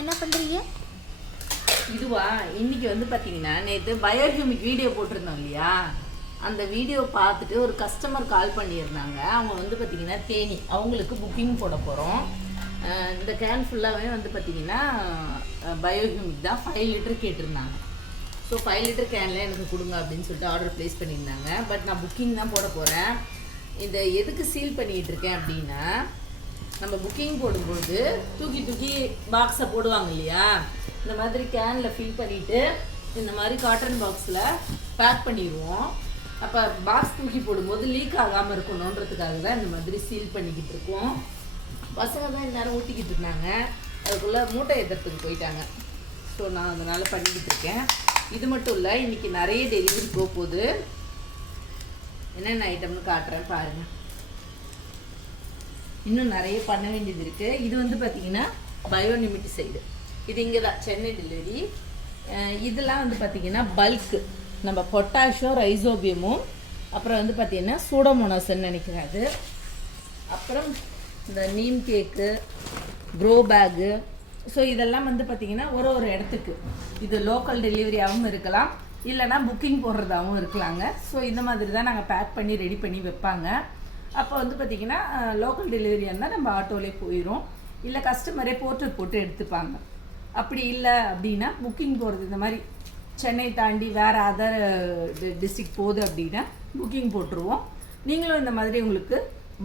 என்ன பண்ணுறீங்க? இதுவா இன்னைக்கு வந்து பார்த்தீங்கன்னா நேற்று பயோஹியூமிக் வீடியோ போட்டிருந்தோம் இல்லையா, அந்த வீடியோ பார்த்துட்டு ஒரு கஸ்டமர் கால் பண்ணியிருந்தாங்க. அவங்க வந்து பார்த்தீங்கன்னா தேனி அவங்களுக்கு புக்கிங் போட போகிறோம். இந்த கேன் ஃபுல்லாகவே வந்து பார்த்தீங்கன்னா பயோஹியூமிக் தான். 5 லிட்டர் கேட்டிருந்தாங்க. ஸோ 5 லிட்டர் கேனில் எனக்கு கொடுங்க அப்படின்னு சொல்லிட்டு ஆர்டர் ப்ளேஸ் பண்ணியிருந்தாங்க. பட் நான் புக்கிங் தான் போட போகிறேன். இதை எதுக்கு சீல் பண்ணிகிட்டு இருக்கேன் அப்படின்னா, நம்ம புக்கிங் போடும்போது தூக்கி தூக்கி பாக்ஸை போடுவாங்க இல்லையா, இந்த மாதிரி கேனில் ஃபில் பண்ணிவிட்டு இந்த மாதிரி காட்டன் பாக்ஸில் பேக் பண்ணிடுவோம். அப்போ பாக்ஸ் தூக்கி போடும்போது லீக் ஆகாமல் இருக்கணுன்றதுக்காக தான் இந்த மாதிரி சீல் பண்ணிக்கிட்டு இருக்கோம். பசங்க தான் இந்நேரம் ஊற்றிக்கிட்டு இருந்தாங்க, அதுக்குள்ளே மூட்டை ஏற்றுறதுக்கு போயிட்டாங்க. ஸோ நான் அதனால் பண்ணிக்கிட்டு இருக்கேன். இது மட்டும் இல்லை, இன்றைக்கி நிறைய டெலிவரி போகுது. என்னென்ன ஐட்டம்னு காட்டுறேன் பாருங்கள். இன்னும் நிறைய பண்ண வேண்டியது இருக்குது. இது வந்து பார்த்திங்கன்னா பயோநிமிட்டி சைடு, இது இங்கே தான் சென்னை டெலிவரி. இதெல்லாம் வந்து பார்த்திங்கன்னா பல்க்கு, நம்ம பொட்டாஷியம் ரைசோபியமும் அப்புறம் வந்து பார்த்திங்கன்னா சூடோமோனாஸ்ன்னு நினைக்கிறேன் அது. அப்புறம் இந்த நீம் கேக்கு, க்ரோ பேக்கு. ஸோ இதெல்லாம் வந்து பார்த்திங்கன்னா ஒரு இடத்துக்கு இது லோக்கல் டெலிவரியாகவும் இருக்கலாம், இல்லைனா புக்கிங் போடுறதாகவும் இருக்கலாங்க. ஸோ இந்த மாதிரி தான் நாங்கள் பேக் பண்ணி ரெடி பண்ணி வைப்பாங்க. அப்போ வந்து பார்த்திங்கன்னா லோக்கல் டெலிவரியாக இருந்தால் நம்ம ஆட்டோலே போயிடும், இல்லை கஸ்டமரே போர்ட்டல் போட்டு எடுத்துப்பாங்க. அப்படி இல்லை அப்படின்னா புக்கிங் போகிறது, இந்த மாதிரி சென்னை தாண்டி வேறு அதர் டிஸ்ட்ரிக்ட் போகுது அப்படின்னா புக்கிங் போட்டுருவோம். நீங்களும் இந்த மாதிரி உங்களுக்கு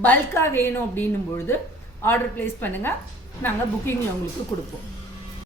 பல்காக வேணும் அப்படின்னும் பொழுது ஆர்டர் ப்ளேஸ் பண்ணுங்கள், நாங்கள் புக்கிங்கில் உங்களுக்கு கொடுப்போம்.